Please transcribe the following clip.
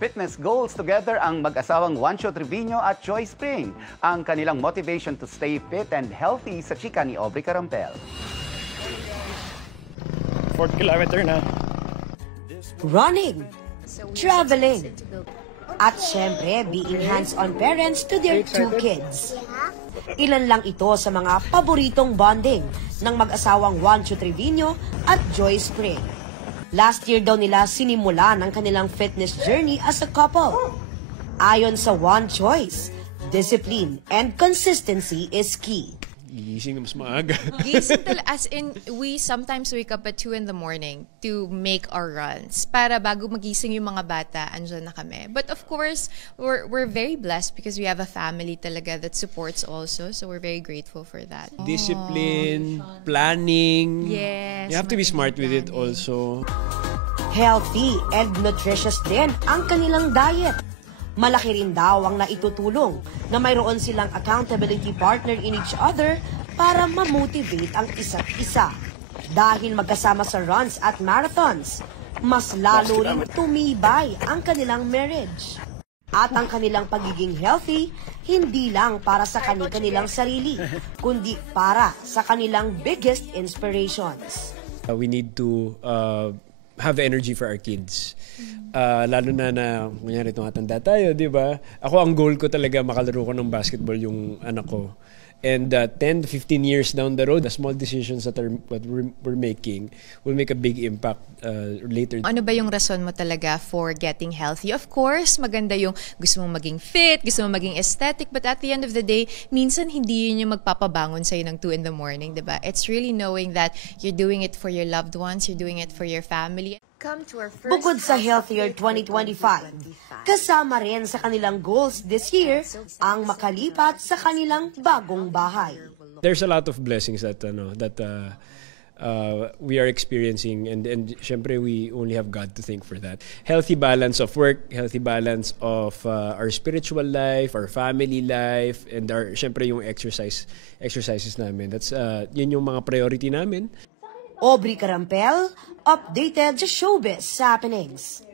fitness goals together ang mag-asawang Juancho Trevino at Joy Spring. Ang kanilang motivation to stay fit and healthy sa chika ni Aubrey Carampel. 4th kilometer na. Running, traveling, at syempre being hands-on parents to their 2 kids. Ilan lang ito sa mga paboritong bonding ng mag-asawang Juancho Trevino at Joy Spring. Last year daw nila sinimula ng kanilang fitness journey as a couple. Ayon sa One Choice, discipline and consistency is key. Gising na mas maaga. Gising as in, we sometimes wake up at 2 in the morning to make our runs. Para bago magising yung mga bata, andyan na kami. But of course, we're very blessed because we have a family talaga that supports also. So we're very grateful for that. Discipline, planning. Yes. You have to be smart with it also. Healthy and nutritious din ang kanilang diet. Malaki rin daw ang naitutulong na mayroon silang accountability partner in each other para ma-motivate ang isa't isa. Dahil magkasama sa runs at marathons, mas lalo rin tumibay ang kanilang marriage. At ang kanilang pagiging healthy, hindi lang para sa kanilang sarili, kundi para sa kanilang biggest inspirations. We need to have energy for our kids. Lalo na kunyari tumatanda tayo, di ba? Ako, ang goal ko talaga, makalaro ko ng basketball yung anak ko. And 10 to 15 years down the road, the small decisions that we're making will make a big impact later. Ano ba yung rason mo talaga for getting healthy? Of course, maganda yung gusto mong maging fit, gusto mong maging aesthetic, but at the end of the day, minsan hindi yun yung magpapabangon sa'yo ng 2 in the morning, di ba? It's really knowing that you're doing it for your loved ones, you're doing it for your family. Bukod sa Healthier 2025, kasama rin sa kanilang goals this year ang makalipat sa kanilang bagong bahay. There's a lot of blessings that we are experiencing, and syempre we only have God to thank for that. Healthy balance of work, healthy balance of our spiritual life, our family life, and syempre yung exercises namin. That's yun yung mga priority namin. Aubrey Carampel, updated sa showbiz happenings.